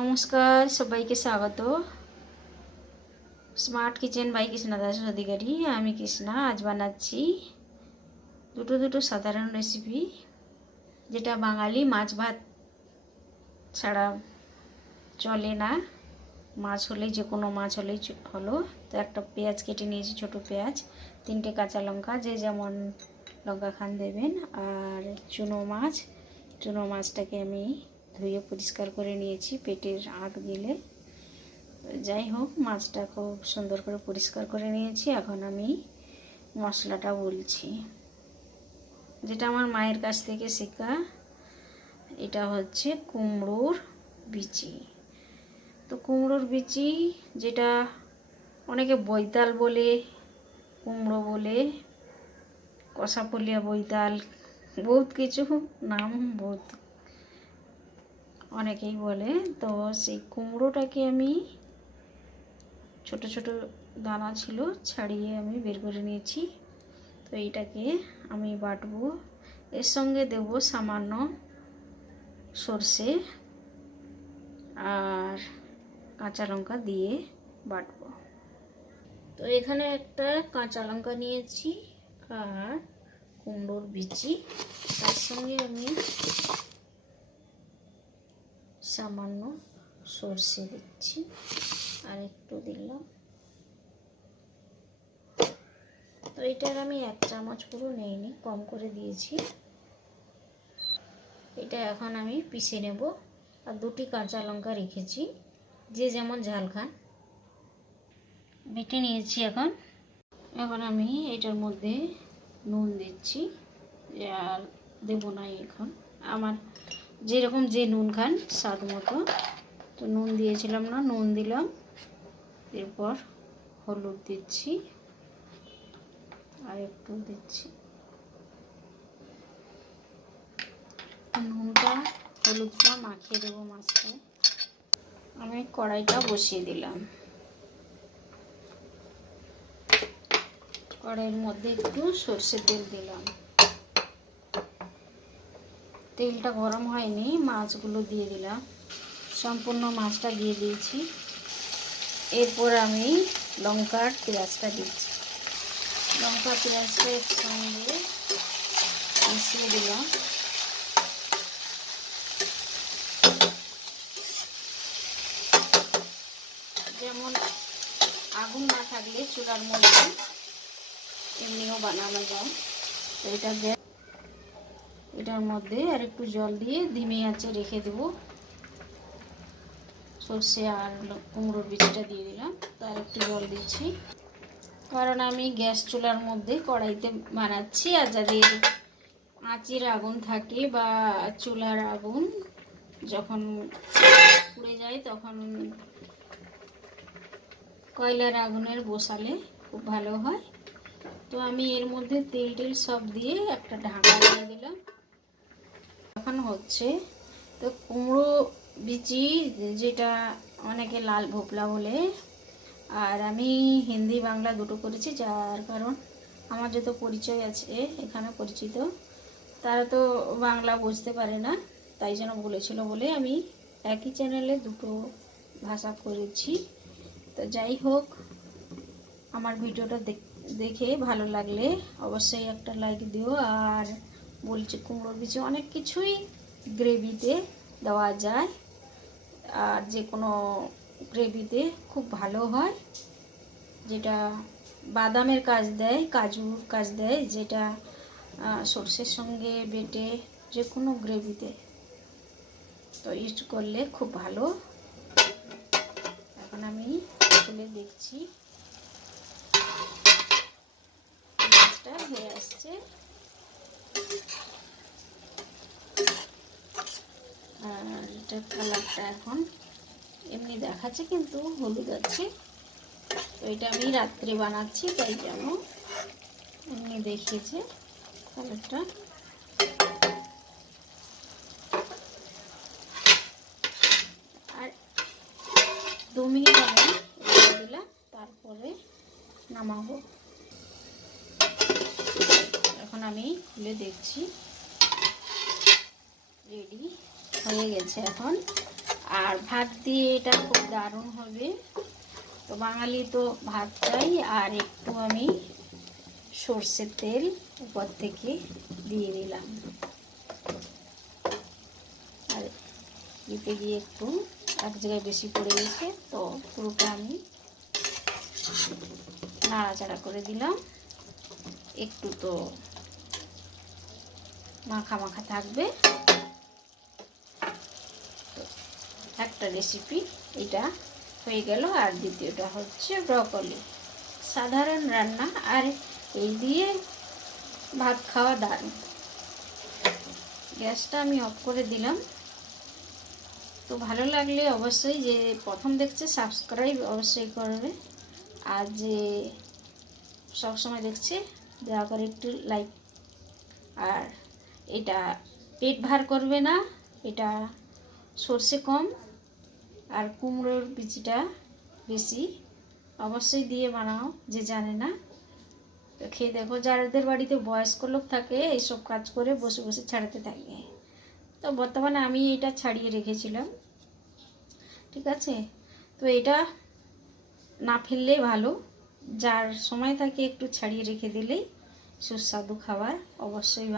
নমস্কার, সবাইকে স্বাগত। Smart kitchen by Krishna Das Adhikari আমি কৃষ্ণা, আজ বানাচ্ছি দুটো দুটো সাধারণ রেসিপি যেটা বাঙালি মাছ ভাত ছাড়া চলে না। মাছ হলেই যে কোনো মাছ হলেই হলো। তো একটা পেঁয়াজ কেটে নিয়েছি, ছোট পেঁয়াজ, তিনটে কাঁচা লঙ্কা, যে যেমন লঙ্কা খান দেবেন। আর চুনো মাছ, চুনো মাছটাকে আমি ধুয়ে পরিষ্কার করে নিয়েছি পেটের আঁত গেলে। যাই হোক মাছটা খুব সুন্দর করে পরিষ্কার করে নিয়েছি। এখন আমি মশলাটা বলছি যেটা আমার মায়ের কাছ থেকে শেখা, এটা হচ্ছে কুমড়োর বিচি। তো কুমড়োর বিচি যেটা অনেকে বৈতাল বলে, কুমড়ো বলে, কষাপলিয়া বৈতাল, বহুত কিছু, নাম বহুত অনেকেই বলে, তো সেই কুমড়োটাকে আমি ছোট ছোট দানা ছিল ছাড়িয়ে আমি বের করে নিয়েছি। তো এইটাকে আমি বাটবো। এর সঙ্গে দেব সামান্য সর্ষে আর কাঁচা লঙ্কা দিয়ে বাটবো। তো এখানে একটা কাঁচা লঙ্কা নিয়েছি আর কুমড়োর বিচি। তার সঙ্গে আমি সামান্য সর্ষে দিচ্ছি। আর একটু দিলাম। তো এটার আমি এক চামচ পুরো নেইনি, কম করে দিয়েছি। এটা এখন আমি পিষে নেব। আর দুটি কাঁচা লঙ্কা রেখেছি। যে যেমন ঝাল খান। বেটে নিয়েছি এখন। এখন আমি এটার মধ্যে নুন দিচ্ছি। আর দেবো না এখন। আমার যেরকম যে নুন খান, স্বাদ মতো। তো নুন দিয়েছিলাম না, নুন দিলাম। এরপর হলুদ দিচ্ছি। আর একটু দিচ্ছি। নুনটা, হলুদটা মাখিয়ে দেবো মাছটা। আমি কড়াইটা বসিয়ে দিলাম। কড়াইয়ের মধ্যে একটু সর্ষের তেল দিলাম। তেলটা গরম হয়নি, মাছগুলো দিয়ে দিলাম। সম্পূর্ণ মাছটা দিয়ে দিয়েছি। এরপর আমি লঙ্কার পেঁয়াজটা দিচ্ছি। লঙ্কা পেঁয়াজটা একসঙ্গে মিশিয়ে দিলাম। যেমন আগুন না থাকলে চুলার মধ্যে এমনিও বানানো যায়। তো এটা গ্যাস এটার মধ্যে আর একটু জল দিয়ে ধিমে আঁচে রেখে দেব। সর্ষে আর কুমড়োর বীজটা দিয়ে দিলাম, তার একটু জল দিচ্ছি। কারণ আমি গ্যাস চুলার মধ্যে কড়াইতে বানাচ্ছি, আর যাদের আঁচের আগুন থাকে বা চুলার আগুন যখন পুড়ে যায়, তখন কয়লার আগুনের বসালে খুব ভালো হয়। তো আমি এর মধ্যে তেল টেল সব দিয়ে একটা ঢাকা দিয়ে দিলাম। এখন হচ্ছে। তো কুমড়ো বিচি, যেটা অনেকে লাল ভোপলা বলে, আর আমি হিন্দি বাংলা দুটো করেছি, যার কারণ আমার যত পরিচয় আছে, এখানে পরিচিত, তারা তো বাংলা বুঝতে পারে না, তাই জন্য বলেছিল বলে আমি একই চ্যানেলে দুটো ভাষা করেছি। তো যাই হোক, আমার ভিডিওটা দেখে ভালো লাগলে অবশ্যই একটা লাইক দিও, আর বলছি কুমড়োর বিচি অনেক কিছুই গ্রেভিতে দেওয়া যায়। আর যে কোনো গ্রেভিতে খুব ভালো হয়। যেটা বাদামের কাজ দেয়, কাজুর কাজ দেয়, যেটা সর্ষের সঙ্গে বেটে যে কোনো গ্রেভিতে। তো ইউজ করলে খুব ভালো। এখন আমি খুলে দেখছি। হয়ে আসছে। আর কালারটা এখন। এমনি দেখাচ্ছে কিন্তু হলুদ আছে। তো এটা আমি রাত্রে বানাচ্ছি, তাই জন্য এমনি দেখিয়েছে কালারটা। আর দু মিনিট আমি দিলাম, তারপরে নামাবো। এখন আমি খুলে দেখছি। রেডি। হয়ে গেছে এখন। আর ভাত দিয়ে এটা খুব দারুণ হবে। তো বাঙালি তো ভাত চাই আর একটু আমি সর্ষের তেল উপর থেকে দিয়ে দিলাম আর দিতে গিয়ে একটু এক জায়গায় বেশি পড়ে গেছে, তো পুরোটা আমি নাড়াচাড়া করে দিলাম। একটু তো মাখা মাখা থাকবে তো একটা রেসিপি এটা হয়ে গেল। আর দ্বিতীয়টা হচ্ছে ব্রকলি সাধারণ রান্না, আর এই দিয়ে ভাত খাওয়া দারুণ। গ্যাসটা আমি অফ করে দিলাম। তো ভালো লাগলে অবশ্যই যে প্রথম দেখছে সাবস্ক্রাইব অবশ্যই করবে। আর যে সবসময় দেখছে, দয়া করে একটু লাইক আর এটা পেট ভার করবে না, এটা সর্ষে কম। আর কুমড়োর বিচিটা বেশি। অবশ্যই দিয়ে বানাও, যে জানে না। তো খেয়ে দেখো, যাদের বাড়িতে বয়স্ক লোক থাকে, এইসব কাজ করে বসে বসে ছাড়াতে থাকে। তো বর্তমানে আমি এটা ছাড়িয়ে রেখেছিলাম। ঠিক আছে? তো এটা না ফেললেই ভালো। যার সময় থাকে একটু ছাড়িয়ে রেখে দিলেই সুস্বাদু খাবার অবশ্যই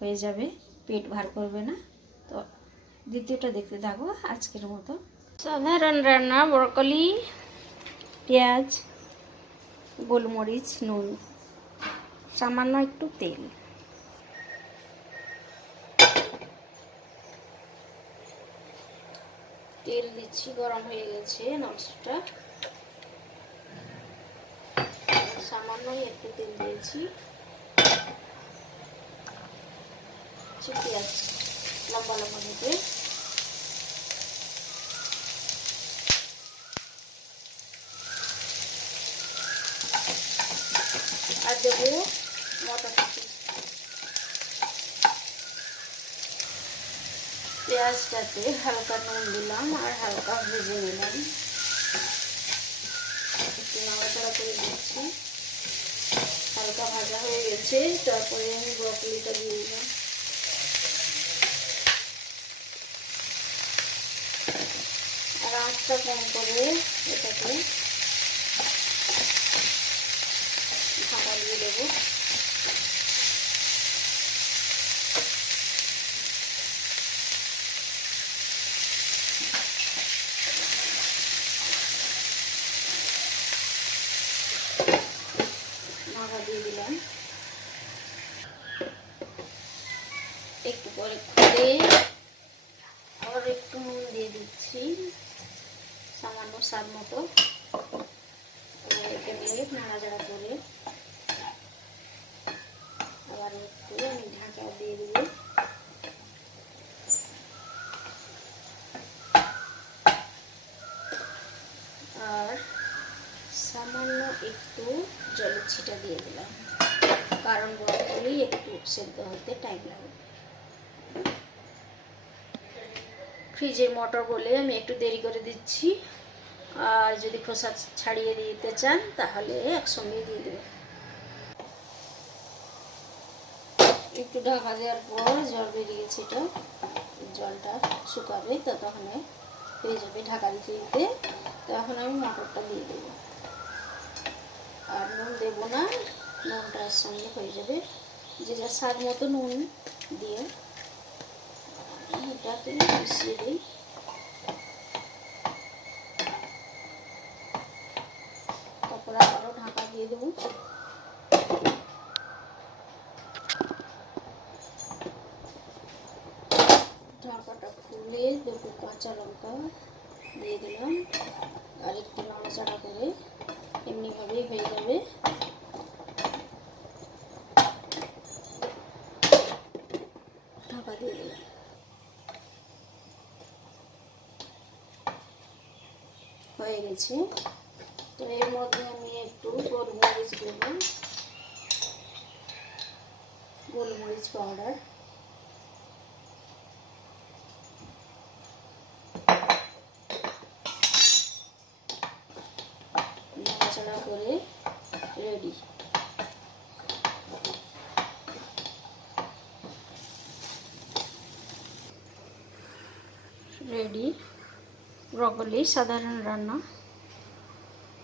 হয়ে যাবে। পেট ভার করবে না। তো দ্বিতীয়টা দেখতে থাকো আজকের মতো। সাধারণ রান্না, ব্রকলি, পেঁয়াজ, গোলমরিচ, নুন, সামান্য একটু তেল। তেল দিচ্ছি, গরম হয়ে গেছে নমস্টা। সামান্যই একটু তেল দিয়েছি। পেঁয়াজ, লম্বা লম্বা কেটে আর দেবো মটরশুঁটি পেঁয়াজটাতে হালকা নুন দিলাম আর হালকা ভেজে নিলাম। একটু নাড়াচাড়া করে দিচ্ছি। হালকা ভাজা হয়ে গেছে, তারপরে আমি ব্রকলিটা দিয়ে দিলাম। আর আঁচটা কম করে এটাকে ঢাকা দিয়ে দেবো ঢাকা দিয়ে দিলাম। একটু পরে খুলে আর একটু নুন দিয়ে দিচ্ছি, সামান্য স্বাদ মতো। একে দিয়ে নাড়াচাড়া করে আবার একটু আমি ঢাকা দিয়ে দিব আর সামান্য একটু জলের দিয়ে দিলাম। কারণ ব্রকলি একটু সেদ্ধ হতে টাইম লাগে। ফ্রিজের মোটর বলে আমি একটু দেরি করে দিচ্ছি। আর যদি খোসা ছাড়িয়ে দিতে চান, তাহলে একসঙ্গে দিয়ে দেবেন একটু ঢাকা দেওয়ার পর জল বেরিয়ে গেছে এটা। জলটা শুকাবে, ততক্ষণে হয়ে যাবে ঢাকা দিতে দিতে তখন আমি মটরটা দিয়ে দেবো। দেবো নুনটার সঙ্গে হয়ে যাবে। যে যা স্বাদ মতো নুন দিয়ে এটাকে মিশিয়ে দিই। তারপর আবারও ঢাকা দিয়ে দেবো। ঢাকাটা খুলে দুটো কাঁচা লঙ্কা দিয়ে দিলাম। আর একটু নাড়াচাড়া করে এমনিভাবেই হয়ে যাবে। ঢাকা দিয়ে দিলাম। হয়ে গেছে। তো এর মধ্যে আমি একটু গোলমরিচ দেব। গোলমরিচ পাউডার। নাড়াচাড়া করে রেডি। ব্রকলি সাধারণ রান্না।